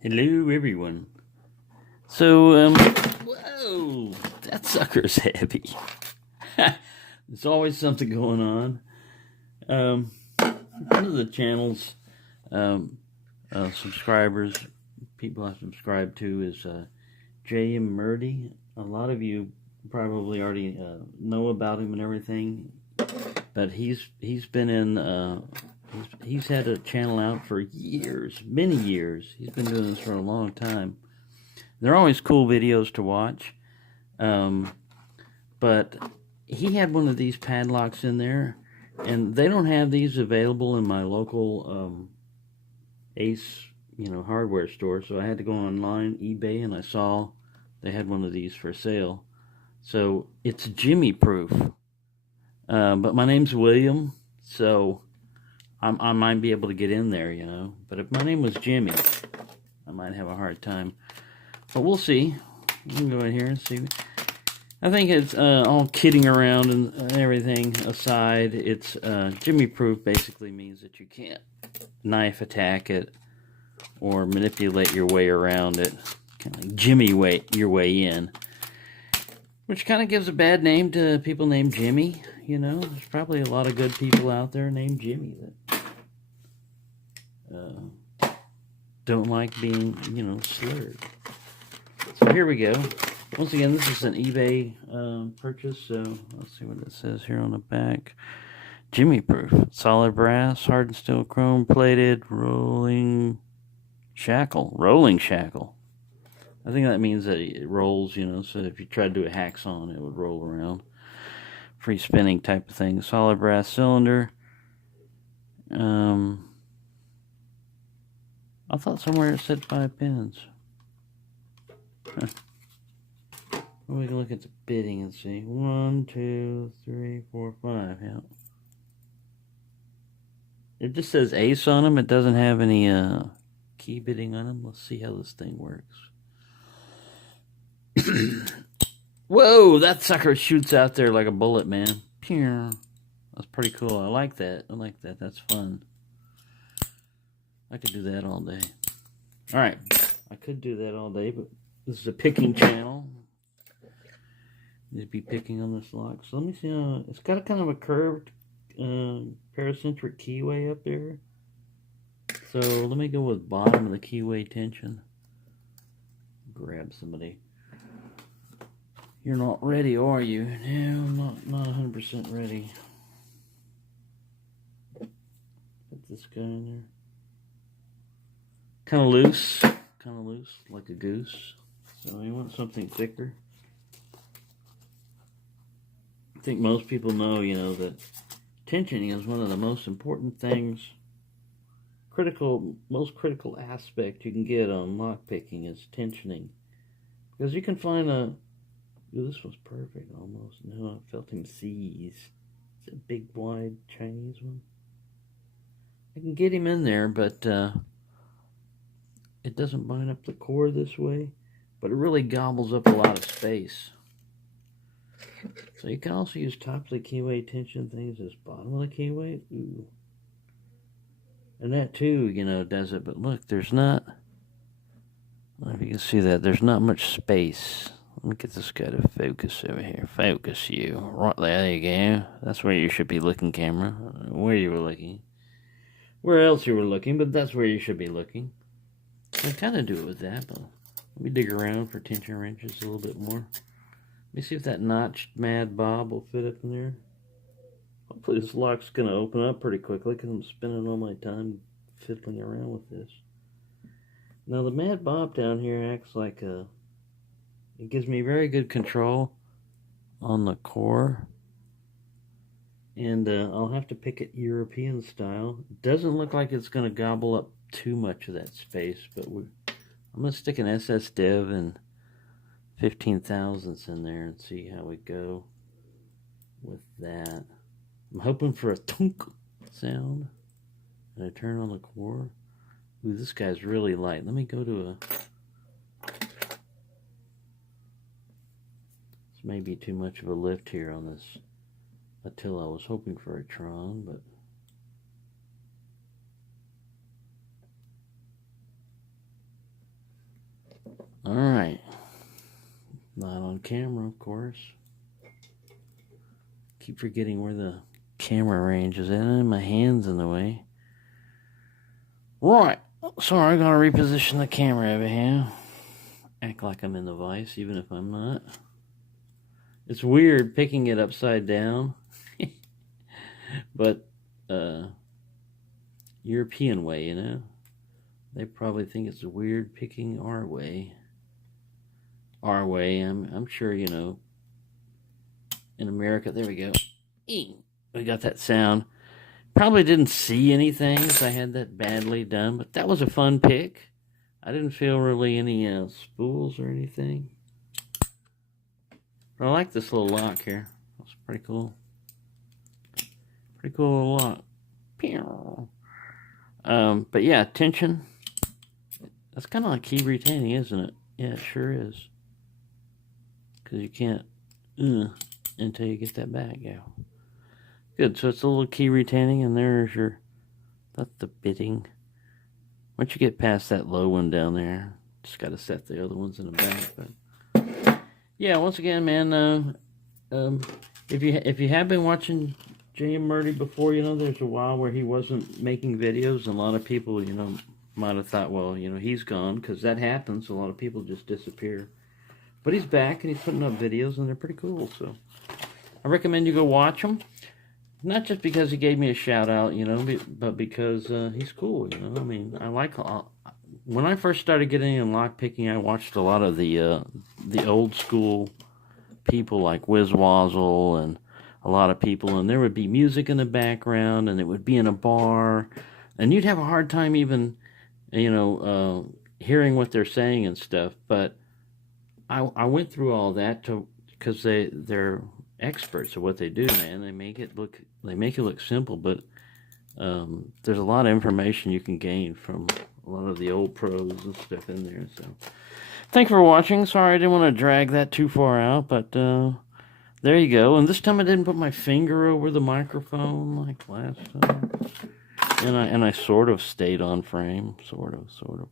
Hello, everyone. So, whoa, that sucker's heavy. There's always something going on. One of the channel's subscribers, people I subscribe to, is jmmurdy. A lot of you probably already know about him and everything, but he's been in. He's had a channel out for years, many years. He's been doing this for a long time. They're always cool videos to watch. But he had one of these padlocks in there, and they don't have these available in my local Ace, hardware store. So I had to go online, eBay, and I saw they had one of these for sale. So it's Jimmy proof. But my name's William, so I might be able to get in there, But if my name was Jimmy, I might have a hard time. But we'll see. We can go in here and see. I think it's all kidding around and everything aside. It's Jimmy proof basically means that you can't knife attack it or manipulate your way around it. Kind of like Jimmy your way in. Which kind of gives a bad name to people named Jimmy. There's probably a lot of good people out there named Jimmy that don't like being, slurred. So here we go. Once again, this is an eBay purchase, so let's see what it says here on the back. Jimmy proof. Solid brass, hardened steel, chrome plated, rolling shackle. Rolling shackle. I think that means that it rolls, so if you try to do a hacksaw, it would roll around. Free spinning type of thing. Solid brass cylinder. I thought somewhere it said 5 pins. Huh. We can look at the bitting and see. 1, 2, 3, 4, 5. Yeah. It just says Ace on them. It doesn't have any key bitting on them. Let's see how this thing works. Whoa, that sucker shoots out there like a bullet, man. Pew. That's pretty cool. I like that. That's fun. I could do that all day. Alright, I could do that all day, but this is a picking channel. Need to be picking on this lock. So let me see. It's got a kind of a curved paracentric keyway up there. So let me go with bottom of the keyway tension. Grab somebody. You're not ready, are you? No, I'm not 100% ready. Put this guy in there. Kind of loose, like a goose. So you want something thicker. I think most people know, that tensioning is one of the most important things, most critical aspect you can get on lock picking is tensioning. Because you can find ooh, this was perfect almost. No, I felt him seize. It's a big, wide Chinese one. I can get him in there, but it doesn't bind up the core this way, but it really gobbles up a lot of space. So you can also use top of the keyway tension things as bottom of the keyway. Ooh. And that too, does it. But look, there's not, I don't know if you can see that, there's not much space. Let me get this guy to focus over here. Focus you. Right there you go. That's where you should be looking, camera. Where you were looking. Where else you were looking, but that's where you should be looking. I kind of do it with that, but let me dig around for tension wrenches a little bit more. Let me see if that notched Mad Bob will fit up in there. Hopefully this lock's going to open up pretty quickly because I'm spending all my time fiddling around with this. Now the Mad Bob down here acts like it gives me very good control on the core. And I'll have to pick it European style. It doesn't look like it's going to gobble up too much of that space, but I'm going to stick an SS Dev and 15 thousandths in there and see how we go with that. I'm hoping for a thunk sound. And I turn on the core. Ooh, this guy's really light. Let me go to this may be too much of a lift here on this Attila. I was hoping for a Tron, but Alright. Not on camera, of course. Keep forgetting where the camera range is at, and my hand's in the way. Right. Sorry, I'm going to reposition the camera over here. Act like I'm in the vise, even if I'm not. It's weird picking it upside down. But, European way, you know? They probably think it's weird picking our way. Our way, I'm sure, you know, in America, there we go. We got that sound. Probably didn't see anything if I had that badly done, but that was a fun pick. I didn't feel really any spools or anything. But I like this little lock here. That's pretty cool. Pretty cool little lock. But yeah, tension. That's kind of like key retaining, isn't it? Yeah, it sure is. Because you can't until you get that back. Yeah. Good. So it's a little key retaining, and there's your. That's the bitting. Once you get past that low one down there, just got to set the other ones in the back. But yeah, once again, man, if you have been watching jmmurdy before, you know, there's a while where he wasn't making videos, and a lot of people, you know, might have thought, well, you know, he's gone, because that happens. A lot of people just disappear. But he's back, and he's putting up videos, and they're pretty cool. So I recommend you go watch them. Not just because he gave me a shout out, you know, but because he's cool, you know. I mean, I like. When I first started getting in lockpicking, I watched a lot of the old school people like Wiz Wazzle and a lot of people, and there would be music in the background, and it would be in a bar, and you'd have a hard time even, you know, hearing what they're saying and stuff. But I went through all that because they're experts at what they do, man. They make it look simple, but there's a lot of information you can gain from a lot of the old pros and stuff in there. So thanks for watching. Sorry I didn't want to drag that too far out, but there you go. And this time I didn't put my finger over the microphone like last time, and I sort of stayed on frame, sort of. So